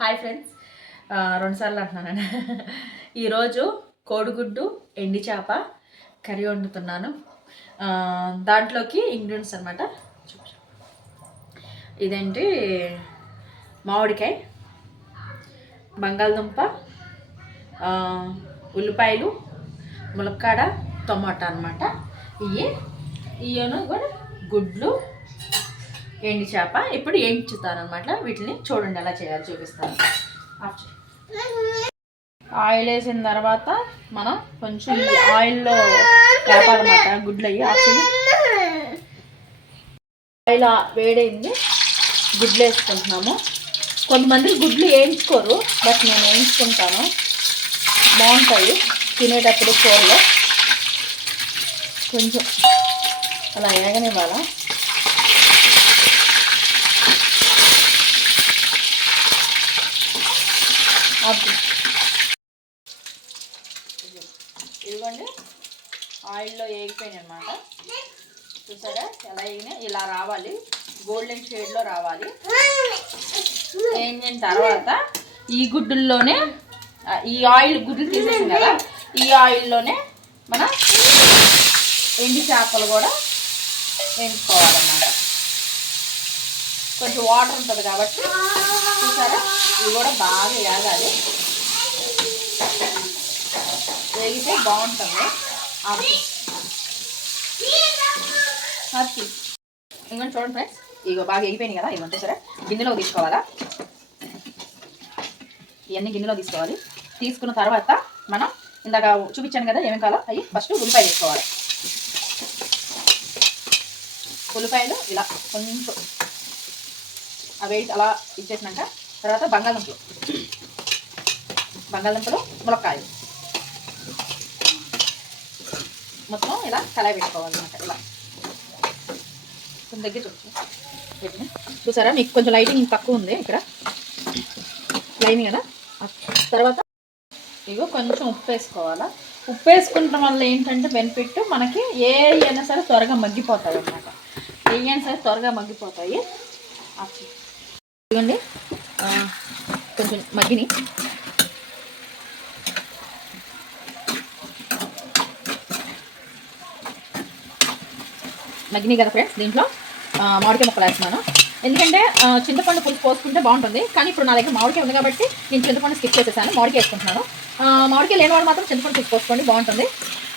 Hi friends, రెండుసార్లు అంటున్నాను. ఈరోజు కోడిగుడ్డు ఎండి చేప కర్రీ వండుతున్నాను. దాంట్లోకి ఇంగ్రీడియంట్స్ అనమాట. ఇదేంటి, మామిడికాయ, బంగాళదుంప, ఉల్లిపాయలు, ములక్కాడ, టమాటా అనమాట. ఇయ్యను కూడా గుడ్లు, ఎండి చేప. ఇప్పుడు ఏంచుతాను అనమాట. వీటిని చూడండి ఎలా చేయాలో చూపిస్తాను. ఆయిల్ వేసిన తర్వాత మనం కొంచెం ఆయిల్లో వేపాలన్నమాట గుడ్లు అయ్యి. ఆయిల్ వేడైంది, గుడ్లు వేసుకుంటున్నాము. కొంతమంది గుడ్లు వేయించుకోరు, బట్ నేను వేయించుకుంటాను, బాగుంటాయి తినేటప్పుడు కూరలో. కొంచెం అలా వేగనివ్వాలా. ఇదిగోండి, ఆయిల్లో వేగిపోయినాయి అనమాట. చూసారా ఎలా వేగినాయి? ఇలా రావాలి, గోల్డెన్ షేడ్లో రావాలి. వేగిన తర్వాత ఈ గుడ్డుల్లోనే, ఈ ఆయిల్ గుడ్లు తీసేసాం కదా, ఈ ఆయిల్లోనే మనం ఎండి చేపలు కూడా వేయించుకోవాలన్నమాట. కొంచెం వాటర్ ఉంటుంది కాబట్టి చూసారా, ఇవి కూడా బాగా వేగాలి. వేగితే బాగుంటుంది. ఇంకొంచెం చూడండి ఫ్రెండ్స్, ఇగో బాగా వేగిపోయినాయి కదా. ఇవ్వండి సరే, గిన్నెలో తీసుకోవాలా. ఇవన్నీ గిన్నెలో తీసుకోవాలి. తీసుకున్న తర్వాత మనం ఇందాక చూపించాను కదా ఏమేమి కావాలో, అవి ఫస్ట్ ఉల్లిపాయలు వేసుకోవాలి. ఉల్లిపాయలు ఇలా కొంచెం వేడి అలా ఇచ్చేసినాక తర్వాత బంగాళదుంపలు, ములక్కాయలు మొత్తం ఇలా కలాయి పెట్టుకోవాలన్నమాట. ఇలా కొంచెం దగ్గర చూసారా, మీకు కొంచెం లైటింగ్ తక్కువ ఉంది ఇక్కడ, లైనింగ్ కదా. తర్వాత ఇగో కొంచెం ఉప్పు వేసుకోవాలా. ఉప్పు వేసుకుంటాం వల్ల ఏంటంటే బెనిఫిట్, మనకి ఏ అయినా సరే త్వరగా మగ్గిపోతాయి అన్నమాట. ఏ అయినా సరే త్వరగా మగ్గిపోతాయి. ఇదిగోండి, కొంచెం మగ్గిని కదా ఫ్రెండ్స్. దీంట్లో మామిడికాయ ముక్కలు వేస్తున్నాను. ఎందుకంటే చింతపండు పులుసు పోసుకుంటే బాగుంటుంది, కానీ ఇప్పుడు నా దగ్గర మామిడికాయ ఉంది కాబట్టి నేను చింతపండు స్కిప్ చేసేసాను, మామిడికాయ వేసుకుంటున్నాను. మామిడికాయ లేని వాడు మాత్రం చింతపండు పులుసు పోసుకోండి, బాగుంటుంది.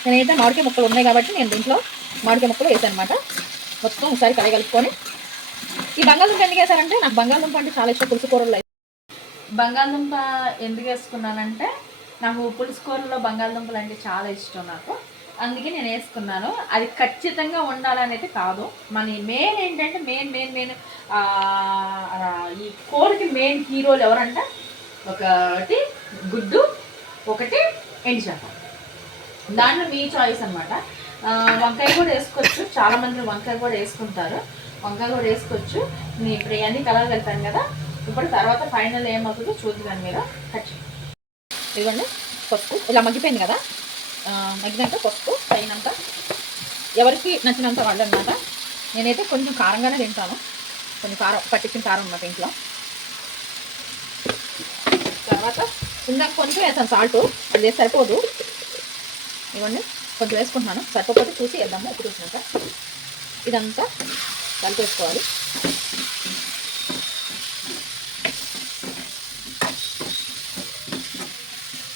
నేనైతే మామిడికాయ ముక్కలు ఉన్నాయి కాబట్టి నేను దీంట్లో మామిడికాయ ముక్కలు వేసాను అనమాట. మొత్తం ఒకసారి కలుపుకొని, ఈ బంగాళదుంప ఎందుకు వేసారంటే, నాకు బంగాళదుంప అంటే చాలా ఇష్టం. పులుసు కూరల్లో బంగాళదుంప ఎందుకు వేసుకున్నానంటే, నాకు పులుసు కూరలో బంగాళదుంపలు అంటే చాలా ఇష్టం నాకు, అందుకే నేను వేసుకున్నాను. అది ఖచ్చితంగా ఉండాలనేది కాదు. మన మెయిన్ ఏంటంటే మెయిన్ ఈ కూరకి మెయిన్ హీరోలు ఎవరంటే, ఒకటి గుడ్డు, ఒకటి ఎండి చేప. దాంట్లో మీ చాయిస్ అనమాట. వంకాయ కూడా వేసుకోవచ్చు, చాలామంది వంకాయ కూడా వేసుకుంటారు. వంకాయ కూడా వేసుకోవచ్చు. నేను ఇప్పుడు ఇవన్నీ కలర్ కలిపాను కదా, ఇప్పుడు తర్వాత ఫైనల్ ఏమవుతుందో చూద్దాం మీద. ఇదిగోండి పసుపు ఇలా మగ్గిపోయింది కదా, మగ్గినాక పసుపు తగినంత, ఎవరికి నచ్చినంత వాళ్ళు అనమాట. నేనైతే కొంచెం కారంగానే తింటాను, కొంచెం కారం పట్టించిన కారం అన్నమాట ఇంట్లో. తర్వాత ఇందాక కొంచెం వేసాను సాల్ట్, అది సరిపోదు. ఇవన్నీ కొంచెం వేసుకుంటున్నాను, సరిపోతే చూసి వేద్దాము. ఉప్పు చూసినాక ఇదంతా కలిపేసుకోవాలి.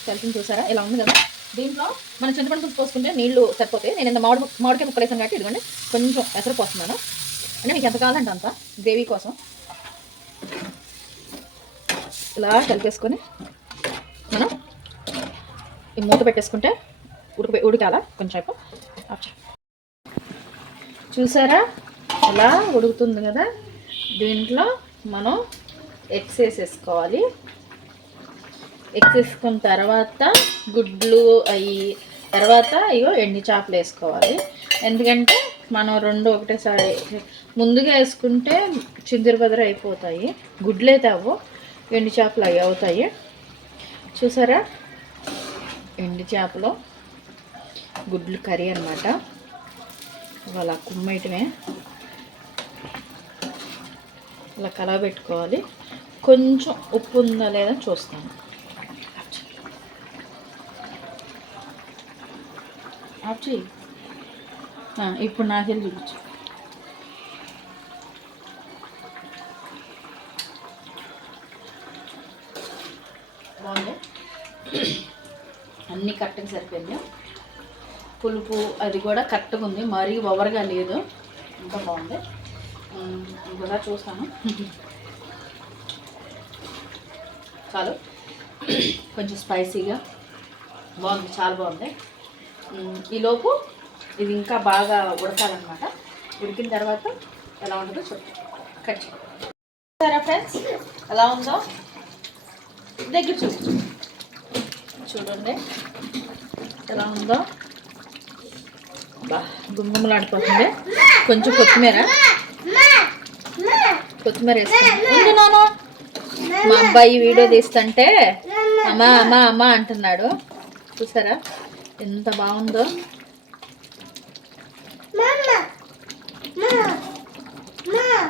కలిపి చూసారా ఇలా ఉంది కదా. దీంట్లో మనం చింతపండు పులుసు పోసుకుంటే నీళ్లు సరిపోతాయి. నేను ఇంత మామిడికాయ ముక్కలు వేసాను కాబట్టి ఇదిగోండి కొంచెం ఎసరు పోస్తున్నాను. అంటే మీకు ఎంత కావాలంటే అంత గ్రేవీ కోసం. ఇలా కలిపేసుకొని మనం ఈ మూత పెట్టేసుకుంటే ఉడకాల కొంచెం సేపు. చూసారా అలా ఉడుకుతుంది కదా. దీంట్లో మనం ఎగ్స్ వేసేసుకోవాలి. ఎగ్స్ వేసుకున్న తర్వాత గుడ్లు అవి, తర్వాత ఇగో ఎండి చేపలు వేసుకోవాలి. ఎందుకంటే మనం రెండు ఒకటేసారి ముందుగా వేసుకుంటే చిందర బదర అయిపోతాయి. గుడ్లు అయితే అవ్వు, ఎండి చేపలు అవి అవుతాయి. చూసారా, ఎండి చేపలు గుడ్లు కర్రీ అనమాట. అలా కుమ్మేయటమే, ఇలా కలవ పెట్టుకోవాలి. కొంచెం ఉప్పు ఉందా లేదా చూస్తాను. ఆఫ్ చెయ్యి. ఇప్పుడు నాకెళ్ళి చూపించు. బాగుంది, అన్నీ కరెక్ట్గా సరిపోయింది. పులుపు అది కూడా కరెక్ట్గా ఉంది, మరీ ఓవర్గా లేదు, ఇంకా బాగుంది. ఇంకోసారి చూస్తాను. చాలు, కొంచెం స్పైసీగా బాగుంది, చాలా బాగుంది. ఈలోపు ఇది ఇంకా బాగా ఉడకాలన్నమాట. ఉడికిన తర్వాత ఎలా ఉంటుందో చూడండి. కట్ చేస్తారా ఫ్రెండ్స్, ఎలా ఉందో దగ్గర చూడండి ఎలా ఉందో. బా గుమ్మలాడిపోతుంది. కొంచెం కొత్తిమీర వేసుకున్నాను. మా అబ్బాయి వీడియో తీస్తుంటే అమ్మా అమ్మా అమ్మా అంటున్నాడు. చూసారా ఎంత బాగుందో.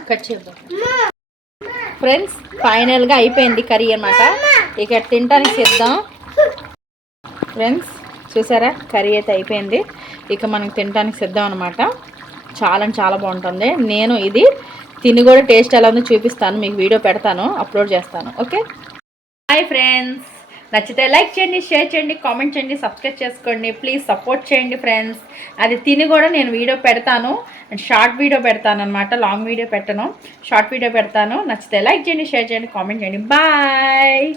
కట్ చేద్దాం ఫ్రెండ్స్. ఫైనల్గా అయిపోయింది కర్రీ అన్నమాట. ఇక తినడానికి సిద్ధం. ఫ్రెండ్స్ చూసారా, కర్రీ అయితే అయిపోయింది. ఇక మనం తినడానికి సిద్ధం అనమాట. చాలా బాగుంటుంది. నేను ఇది తిని కూడా టేస్ట్ ఎలా ఉందో చూపిస్తాను, మీకు వీడియో పెడతాను, అప్లోడ్ చేస్తాను. Okay, hi friends. నచ్చితే లైక్ చేయండి, షేర్ చేయండి, కామెంట్ చేయండి, సబ్స్క్రైబ్ చేసుకోండి. ప్లీజ్ సపోర్ట్ చేయండి ఫ్రెండ్స్. అది తిని కూడా నేను వీడియో పెడతాను, షార్ట్ వీడియో పెడతాను అనమాట. లాంగ్ వీడియో పెట్టను, షార్ట్ వీడియో పెడతాను. నచ్చితే లైక్ చేయండి, షేర్ చేయండి, కామెంట్ చేయండి. బాయ్.